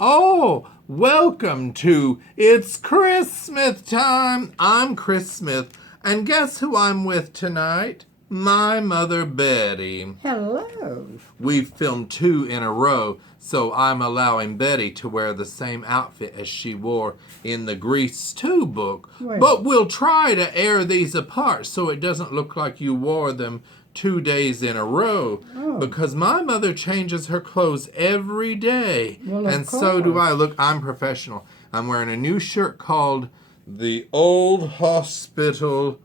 Oh, welcome to It's Chris Smith time. I'm Chris Smith, and guess who I'm with tonight? My mother, Betty. Hello. We've filmed 2 in a row, so I'm allowing Betty to wear the same outfit as she wore in the Grease 2 book. Well. But we'll try to air these apart so it doesn't look like you wore them 2 days in a row. Oh. Because my mother changes her clothes every day. Well, and of so do course. I. Look, I'm professional. I'm wearing a new shirt called The Old Hospital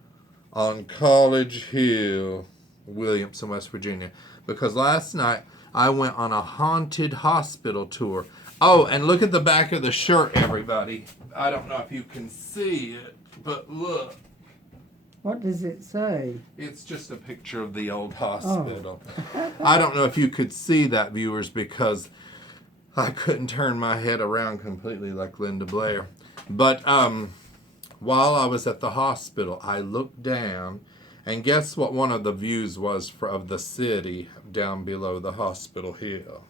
on College Hill, Williamson, West Virginia. Because last night I went on a haunted hospital tour. Oh, and look at the back of the shirt, everybody. I don't know if you can see it, but look. What does it say? It's just a picture of the old hospital. I don't know if you could see that, viewers, because I couldn't turn my head around completely like Linda Blair. But while I was at the hospital, I looked down, and guess what one of the views was of the city down below the hospital hill?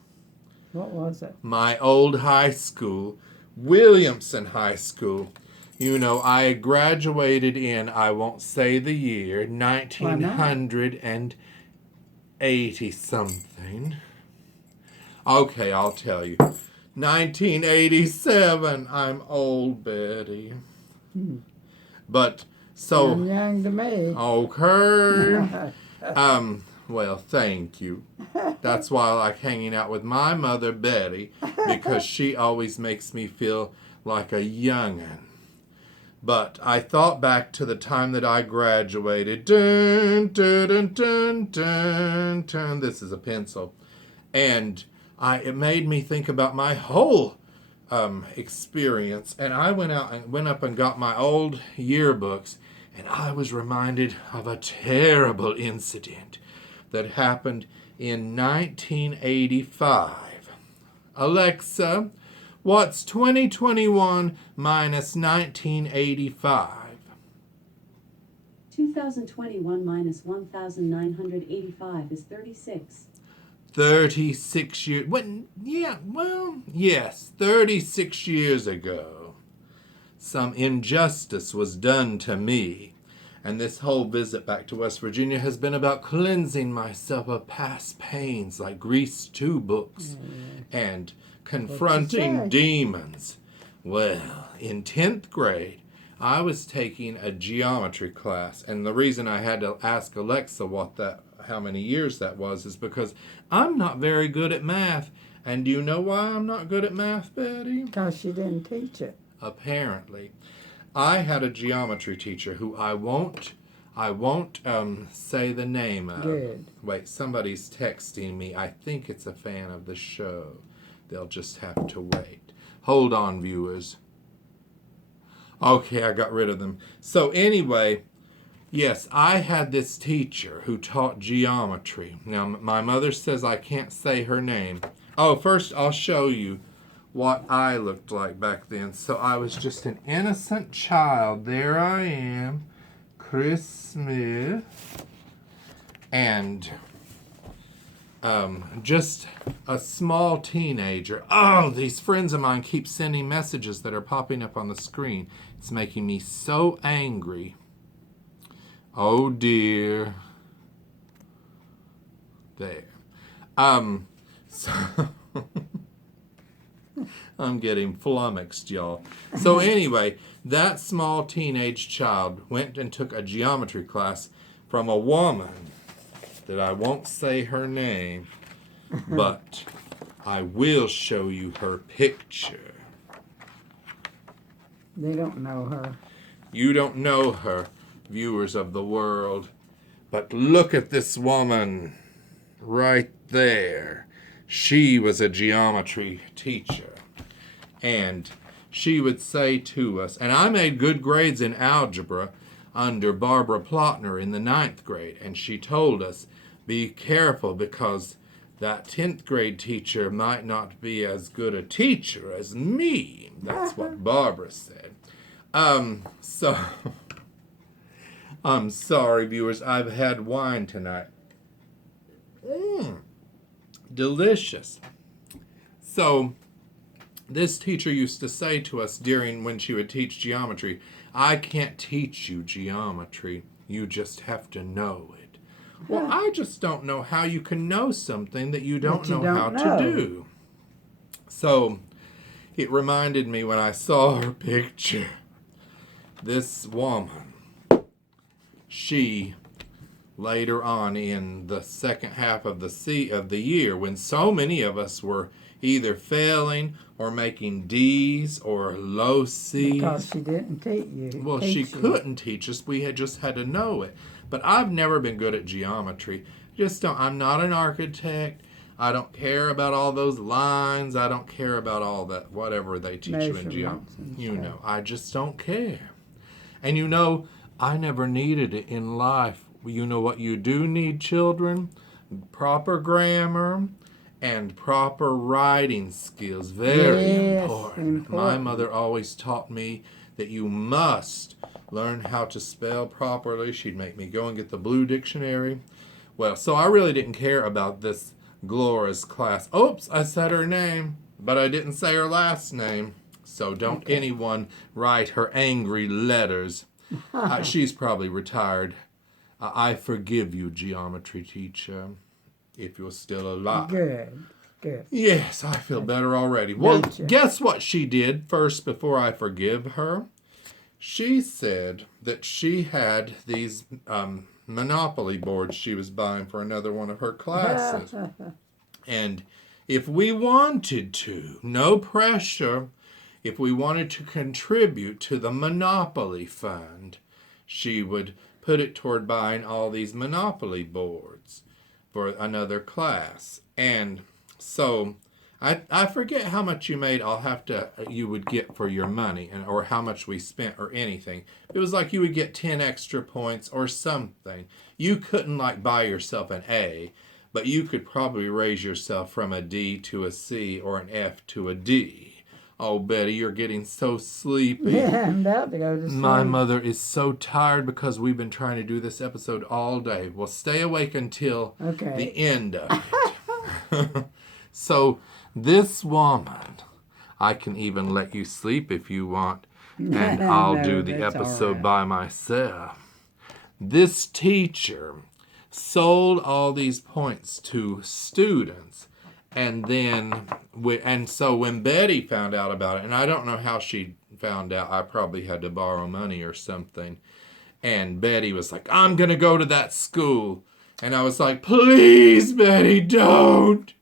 What was it? My old high school, Williamson High School. You know, I graduated in, I won't say the year, 1980 something. Okay, I'll tell you. 1987. I'm old, Betty. But so Sound young to me. okay. Well, thank you. That's why I like hanging out with my mother, Betty, because she always makes me feel like a young'un. But I thought back to the time that I graduated. Dun, dun, dun, dun, dun, dun. This is a pencil. And it made me think about my whole experience. And I went up and got my old yearbooks, and I was reminded of a terrible incident that happened in 1985. Alexa, what's 2021 minus 1985? 2021 minus 1985 is 36. 36 years. Yes, 36 years ago. Some injustice was done to me. And this whole visit back to West Virginia has been about cleansing myself of past pains like Grease 2 books and confronting demons. Well, in 10th grade, I was taking a geometry class, and the reason I had to ask Alexa how many years that was is because I'm not very good at math. And do you know why I'm not good at math, Betty? Because she didn't teach it. Apparently. I had a geometry teacher who I won't say the name of. Good. Wait, somebody's texting me. I think it's a fan of the show. They'll just have to wait. Hold on, viewers. Okay, I got rid of them. So anyway, yes, I had this teacher who taught geometry. Now, my mother says I can't say her name. Oh, first I'll show you what I looked like back then. So I was just an innocent child. There I am, Chris Smith, and just a small teenager. Oh, these friends of mine keep sending messages that are popping up on the screen. It's making me so angry. Oh dear. There. So I'm getting flummoxed, y'all. So anyway, that small teenage child went and took a geometry class from a woman that I won't say her name, but I will show you her picture. They don't know her. You don't know her, viewers of the world, but look at this woman right there. She was a geometry teacher. And she would say to us, and I made good grades in algebra under Barbara Plotner in the 9th grade, and she told us, be careful because that 10th grade teacher might not be as good a teacher as me. That's what Barbara said. So, I'm sorry, viewers, I've had wine tonight. Delicious. So, This teacher used to say to us when she would teach geometry, I can't teach you geometry. You just have to know it. Well, I just don't know how you can know something that you don't know how to do. So it reminded me when I saw her picture. This woman, she later on in the second half of the year, when so many of us were either failing or making D's or low C's. Because she didn't teach you. Well, she couldn't teach us. We had just had to know it. But I've never been good at geometry. I'm not an architect. I don't care about all those lines. I don't care about all that, whatever they teach you in geometry. I just don't care. And I never needed it in life. You know what you do need, children? Proper grammar and proper writing skills. Very important. My mother always taught me that you must learn how to spell properly. She'd make me go and get the blue dictionary. Well, so I really didn't care about this Glora's class. Oops, I said her name, but I didn't say her last name. So don't anyone write her angry letters. She's probably retired. I forgive you, geometry teacher, if you're still alive. Good. Yes, I feel better already. Well, guess what she did first before I forgive her? She said that she had these Monopoly boards she was buying for another one of her classes. And if we wanted to, no pressure, if we wanted to contribute to the Monopoly fund, she would put it toward buying all these Monopoly boards for another class. And so I forget how much you made. You would get for your money, or how much we spent, or anything. It was like you would get 10 extra points or something. You couldn't buy yourself an A, but you could probably raise yourself from a D to a C or an F to a D. Oh, Betty, you're getting so sleepy. Yeah, I'm about to go to sleep. My mother is so tired because we've been trying to do this episode all day. Well, stay awake until the end of it. So this woman, I can even let you sleep if you want, and I'll do the episode by myself. This teacher sold all these points to students. And so when Betty found out about it, and I don't know how she found out, I probably had to borrow money or something. And Betty was like, I'm going to go to that school. And I was like, please, Betty, don't.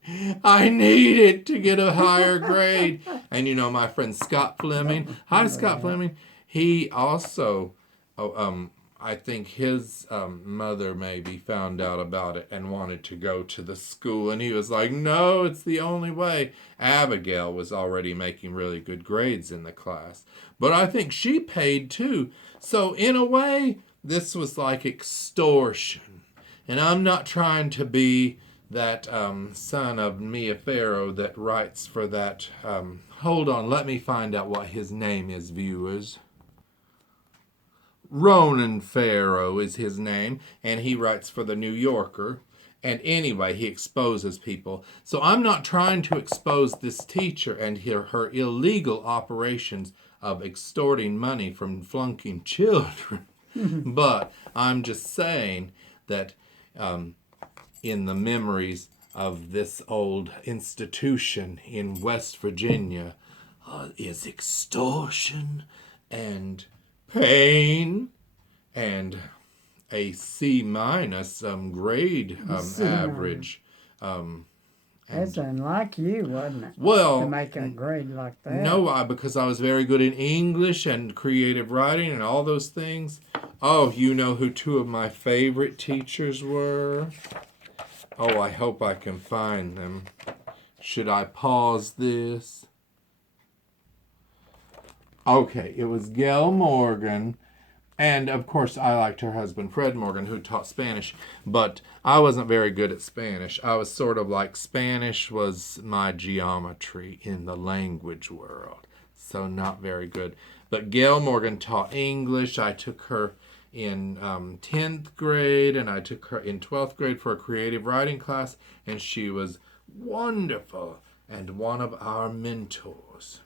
I need it to get a higher grade. And my friend Scott Fleming, hi, Scott Fleming, he also, I think his mother maybe found out about it and wanted to go to the school. And he was like, no, it's the only way. Abigail was already making really good grades in the class. But I think she paid too. So in a way, this was like extortion. And I'm not trying to be that son of Mia Farrow that writes for that. Hold on, let me find out what his name is, viewers. Ronan Farrow is his name, and he writes for the New Yorker. And anyway, he exposes people. So I'm not trying to expose this teacher and her illegal operations of extorting money from flunking children. But I'm just saying that in the memories of this old institution in West Virginia is extortion and pain and a C- grade average. That's unlike you, wasn't it? Well, to make a grade like that. No, because I was very good in English and creative writing and all those things. Oh, you know who two of my favorite teachers were? Oh, I hope I can find them. Should I pause this? Okay, it was Gail Morgan. And, of course, I liked her husband, Fred Morgan, who taught Spanish. But I wasn't very good at Spanish. I was sort of like Spanish was my geometry in the language world. So not very good. But Gail Morgan taught English. I took her in 10th grade, and I took her in 12th grade for a creative writing class. And she was wonderful. and one of our mentors.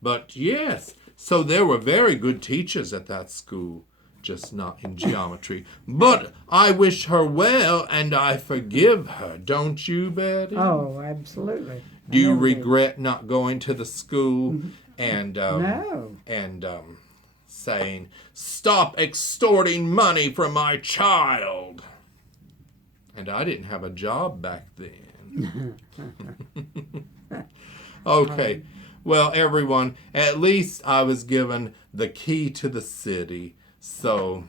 But yes, so there were very good teachers at that school, just not in geometry. But I wish her well and I forgive her. Don't you, Betty? Oh, absolutely. Do you I never did. regret not going to the school and No. saying, "Stop extorting money from my child"? And I didn't have a job back then. Okay. Well, everyone, at least I was given the key to the city. So,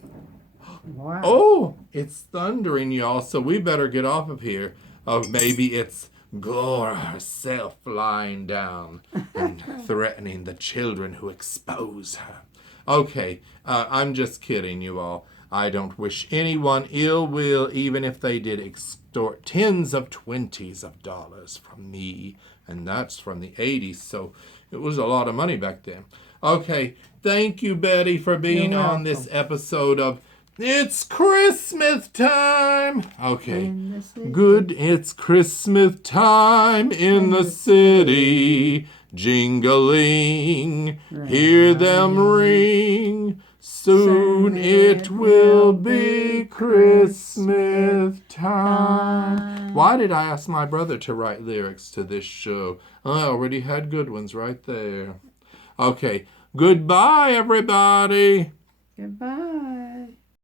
Wow. oh, it's thundering, y'all. So we better get off of here. Oh, maybe it's Gore herself flying down and threatening the children who expose her. Okay, I'm just kidding, you all. I don't wish anyone ill will, even if they did extort tens of twenties of dollars from me. And that's from the 80s, so it was a lot of money back then. Okay, thank you, Betty, for being You're on this welcome. episode of It's Christmas Time. Okay, In the city. good, it's Christmas time in the city. Jingling, hear them ring. Soon it will be Christmas time. Why did I ask my brother to write lyrics to this show? I already had good ones right there. Okay, goodbye, everybody. Goodbye.